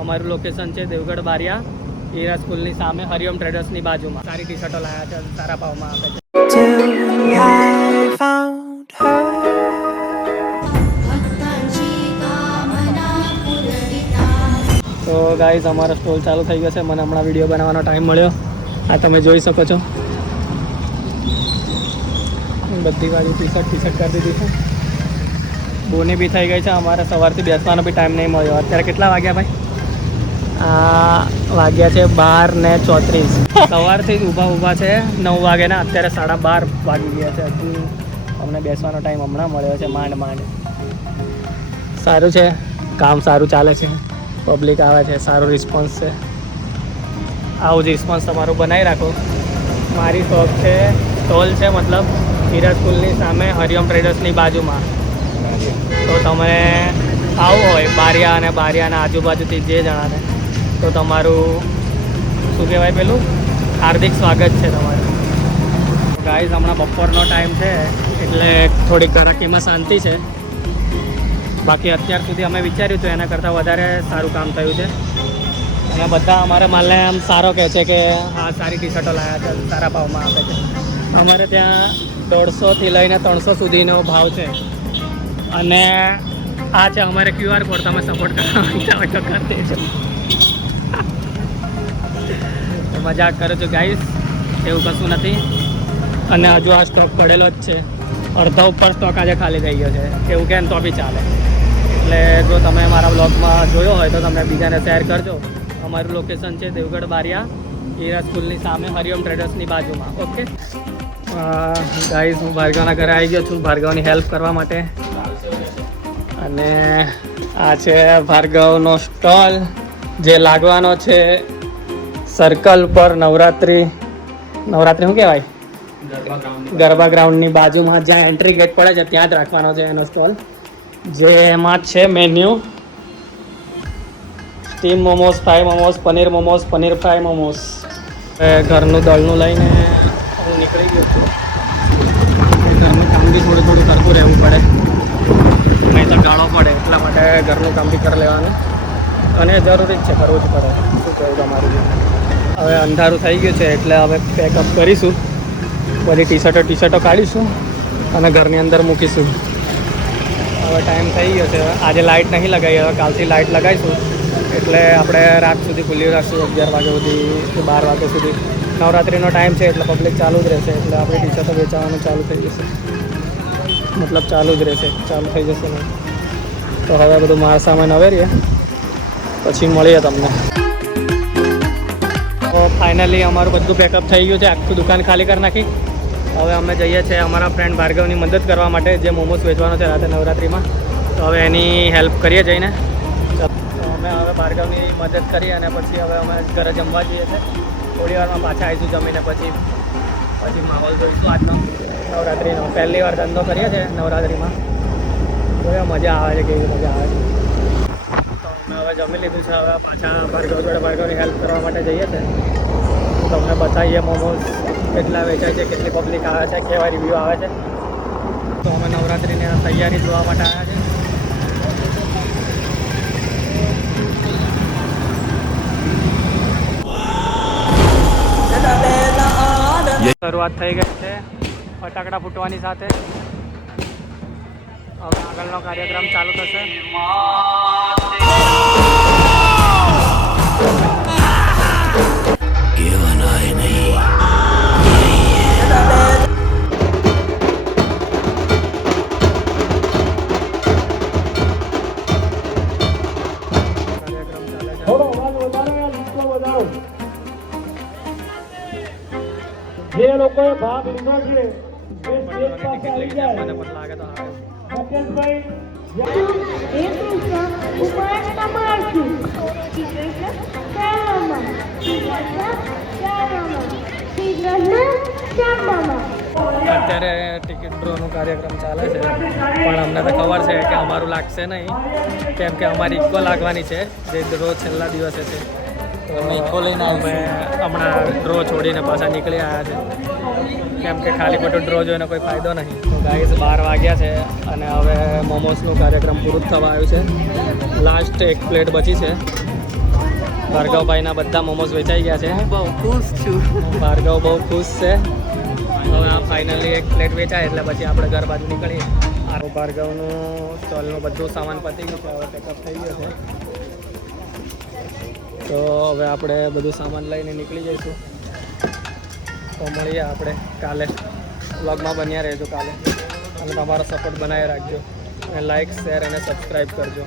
અમારું લોકેશન છે દેવગઢ બારિયા, હીરા સ્કૂલની સામે, હરિઓમ ટ્રેડર્સની બાજુમાં. સારી ટી શર્ટો લાવ્યા છે, સારા ભાવમાં આપે છે. તો ગાઈઝ અમારો સ્ટોલ ચાલુ થઈ ગયો છે. મને હમણાં વિડીયો બનાવવાનો ટાઈમ મળ્યો. આ તમે જોઈ શકો છો, બધી બાજુ ટી શર્ટ કરી દીધી છે. બોની બી થઈ ગઈ છે. અમારે સવારથી બેસવાનો બી ટાઈમ નહીં મળ્યો. અત્યારે કેટલા વાગ્યા ભાઈ? વાગ્યા છે 12:34. સવારથી જ ઊભા છે 9 વાગ્યાના, અત્યારે 12:30 વાગી ગયા છે. હજુ અમને બેસવાનો ટાઈમ હમણાં મળ્યો છે, માંડ. સારું છે, કામ સારું ચાલે છે, પબ્લિક આવે છે, સારો રિસ્પોન્સ છે. આવું જ રિસ્પોન્સ તમારું બનાવી રાખો. મારી શોપ છે, સ્ટોલ છે, મતલબ હીરા સ્કૂલની સામે, હરિઓમ ટ્રેડર્સની બાજુમાં. તો તમે આવું હોય બારિયા અને બારિયાના આજુબાજુથી જે જણાને, તો તમારું શું કહેવાય પેલું હાર્દિક સ્વાગત છે તમારું. ગાઈઝ હમણાં બપોરનો ટાઈમ છે એટલે થોડીક ગ્રાહકીમાં શાંતિ છે. બાકી અત્યાર સુધી અમે વિચાર્યું હતું એના કરતાં વધારે સારું કામ થયું છે. અને બધા અમારા માલને આમ સારો કહે છે કે હા સારી ટી શર્ટો લાવ્યા છે, સારા ભાવમાં આપે છે. અમારે ત્યાં 150થી લઈને 300 સુધીનો ભાવ છે. અને આ છે અમારે QR કોડ, તમે સપોર્ટ કરવા માંગતા હોય તો કરી દેજો. મજાક કરો છો ગાઈસ, એવું કશું નથી. અને હજુ આ સ્ટોક પડેલો જ છે, અડધા ઉપર સ્ટોક આજે ખાલી થઈ ગયો છે. એવું કે તો બી ચાલે. એટલે જો તમે મારા બ્લોગમાં જોયો હોય તો તમે બીજાને શેર કરજો. અમારું લોકેશન છે દેવગઢ બારિયા, હીરા સ્કૂલની સામે, હરિઓમ ટ્રેડર્સની બાજુમાં. ઓકે ગાઈઝ, હું ભાર્ગવના ઘરે આવી ગયો છું ભાર્ગવની હેલ્પ કરવા માટે. અને આ છે ભાર્ગવનો સ્ટોલ જે લાગવાનો છે સર્કલ પર, નવરાત્રિ શું કહેવાય, ગરબા ગ્રાઉન્ડની બાજુમાં જ્યાં એન્ટ્રી ગેટ પડે છે ત્યાં જ રાખવાનો છે એનો સ્ટોલ. જેમાં છે menu steam momos, fry momos, paneer momos, paneer fry momos. ઘરનું દળનું લઈને હું નીકળી ગયો છું. ઘરનું કામ બી થોડું કરતું રહેવું પડે, નહીં તો ગાળો પડે. એટલા માટે ઘરનું કામ બી કરી લેવાનું, અને જરૂરી જ છે, કરવું જ પડે. શું કહેવું તમારું? હવે અંધારું થઈ ગયું છે એટલે હવે પેકઅપ કરીશું. બધી ટી શર્ટો કાઢીશું અને ઘરની અંદર મૂકીશું. હવે ટાઈમ થઈ ગયો છે. આજે લાઇટ નહીં લગાવી, હવે કાલથી લાઇટ લગાવીશું. એટલે આપણે રાત સુધી ખુલ્લી રાખશું, 11 વાગ્યા સુધી કે 12 વાગ્યા સુધી. નવરાત્રિનો ટાઈમ છે એટલે પબ્લિક ચાલુ જ રહેશે. એટલે આપણી ટી શર્ટો વેચાવાનું ચાલુ થઈ જશે, મતલબ ચાલુ જ રહેશે, ચાલુ થઈ જશે નહીં. તો હવે બધું માલ સામાન અવેરીએ, પછી મળીએ તમને. તો ફાઇનલી અમારું બધું પેકઅપ થઈ ગયું છે. આખું દુકાન ખાલી કરી નાખી. હવે અમે જઈએ છીએ અમારા ફ્રેન્ડ ભાર્ગવની મદદ કરવા માટે, જે મોમોસ વેચવાનો છે રાતે નવરાત્રિમાં. તો હવે એની હેલ્પ કરીએ જઈને. તો અમે હવે ભાર્ગવની મદદ કરી અને પછી હવે અમે ઘરે જમવા જઈએ છીએ. થોડી વારમાં પાછા આવીશું જમીને. પછી માહોલ જોઈશું આજનો નવરાત્રિનો. પહેલી વાર ધંધો કરીએ છીએ નવરાત્રિમાં, તો મજા આવે છે, કેવી મજા આવે છે. તો અમે હવે જમી લીધું છે. હવે પાછા ભાર્ગવની હેલ્પ કરવા માટે જઈએ છીએ. તમને બતાવીએ મોમોસ કેટલા વેચાય છે, કેટલી પબ્લિક આવે છે, કેવા રિવ્યૂ આવે છે. તો અમે નવરાત્રિની તૈયારી જોવા માટે આવ્યા છીએ. શરૂઆત થઈ ગઈ છે ફટાકડા ફૂટવાની સાથે. હવે આગળનો કાર્યક્રમ ચાલુ થશે. જે લોકોએ ભાગ લીધો છે તે સ્ટેજ પાસે આવી જાય. મને પણ લાગે તો આવે. મુકેશભાઈ અત્યારે ટિકિટ ડ્રોનો કાર્યક્રમ ચાલે છે, પણ અમને તો ખબર છે કે અમારું લાગશે નહીં, કેમ કે અમારી ઇકો લાગવાની છે, જે ડ્રો છેલ્લા દિવસે છે. તો અમે ઇકો લઈને અમે હમણાં ડ્રો છોડીને પાછા નીકળી આવ્યા છે, કેમ કે ખાલી ખોટું ડ્રો જોઈને કોઈ ફાયદો નહીં. તો ગાઈઝ 12 વાગ્યા છે અને હવે મોમોસનું કાર્યક્રમ પૂરું થવા આવ્યું છે. લાસ્ટ એક પ્લેટ બચી છે. ભાર્ગવભાઈના બધા મોમોઝ વેચાઈ ગયા છે. હું બહુ ખુશ છું. ભાર્ગવ બહુ ખુશ છે. હવે આ ફાઇનલી એક પ્લેટ વેચાય એટલે પછી આપણે ઘર બાજુ નીકળીએ. આ ભાર્ગવનું સ્ટોલનું બધું સામાન પતી ગયું છે, હવે પેકઅપ થઈ ગયો છે. તો હવે આપણે બધું સામાન લઈને નીકળી જઈશું. તો મળીએ આપણે કાલે. વ્લોગમાં બન્યા રહેજો કાલે અને તમારો સપોર્ટ બનાવી રાખજો અને લાઈક શેર અને સબસ્ક્રાઈબ કરજો.